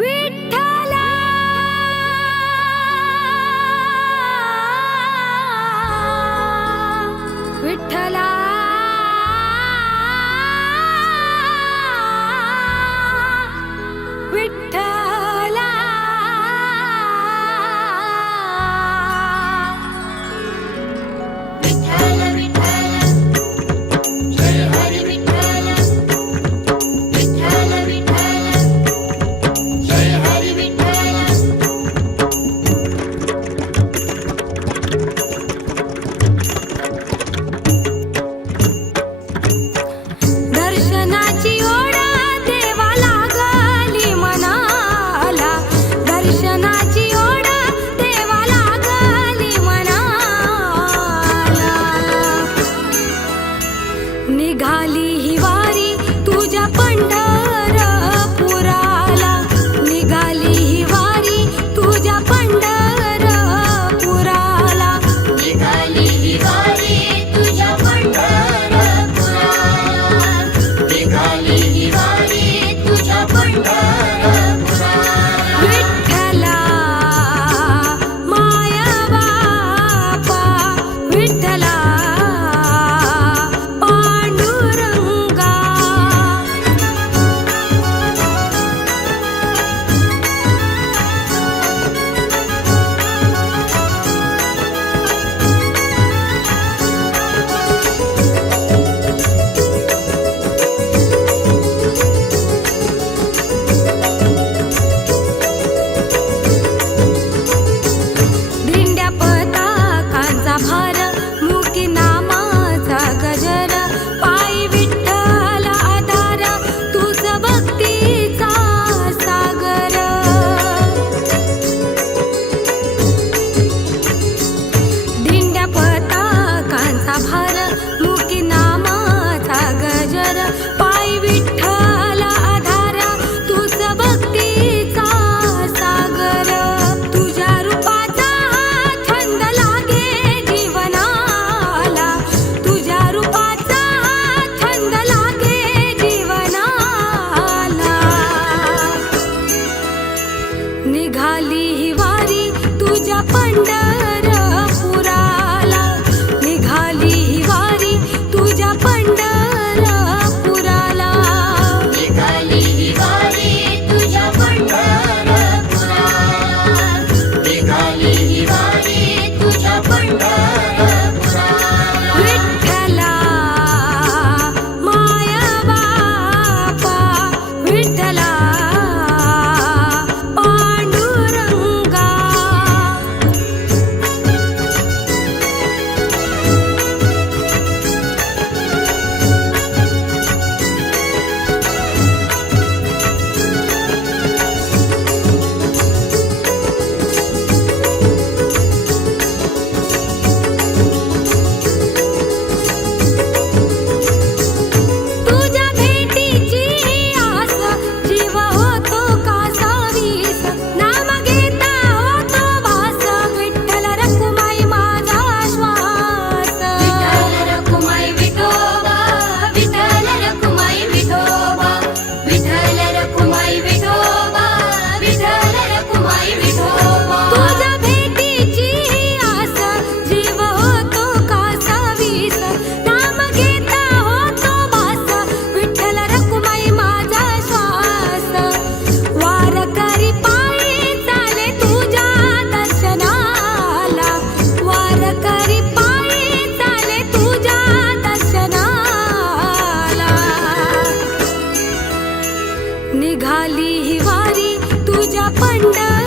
विठ्ठला विठ्ठला विठ्ठला विठ्ठल विठ्ठल जय हरी विठ्ठल विठ्ठल विठ्ठल जय हरी विठ्ठल दर्शनाची ओढ देवा लागली मनाला दर्शनाची ओढ देवा लागली मनाला निघाली ही वारी तुझ्या पंढरपुराला निघाली ही वारी तुझ्या पंढरपुराला निघाली ही वारी तुझ्या पंढरपुराला निघाली ही वारी तुझ्या पंढरपुराला विठ्ठला माया बापा विठ्ठला पांडुरंगा दिंड्या पताकांचा भार मुकी नामाचा गजर पायी विठ्ठल आधार तुझ भक्तीचा सागर दिंड्या पताकांचा भार मुकी नामाचा गजर पायी विठ्ठल आधार तुझ भक्तीचा सागर तुझ्या रूपाचा छंद लागे जीवनाला तुझ्या रूपाचा छंद लागे जीवनाला निघाली ही वारी तुझ्या पंढरपुराला निघाली ही वारी तुझ्या पंढरपुराला निघाली ही वारी तुझ्या पंढरपुराला निघाली ही वारी तुझ्या पंढरपुराला विठ्ठला माया बापा विठ्ठला पांडुरंगा तुझ्या भेटीची आस जीव होतो कासावीस नाम घेता होतो भास विठ्ठल रखुमाई माझा श्वास विठ्ठल रखुमाई विठोबा विठ्ठल रखुमाई विठोबा विठ्ठल रखुमाई विठोबा विठ्ठल रखुमाई विठोबा तुझ्या भेटीची आस जीव होतो कासावीस नाम घेता होतो भास विठ्ठल रखुमाई माझा श्वास वारकरी पायी चाले तुझ्या दर्शनाला वारकरी पायी चाले तुझ्या दर्शनाला निघाली ही वारी तुझ्या पंढरपुराला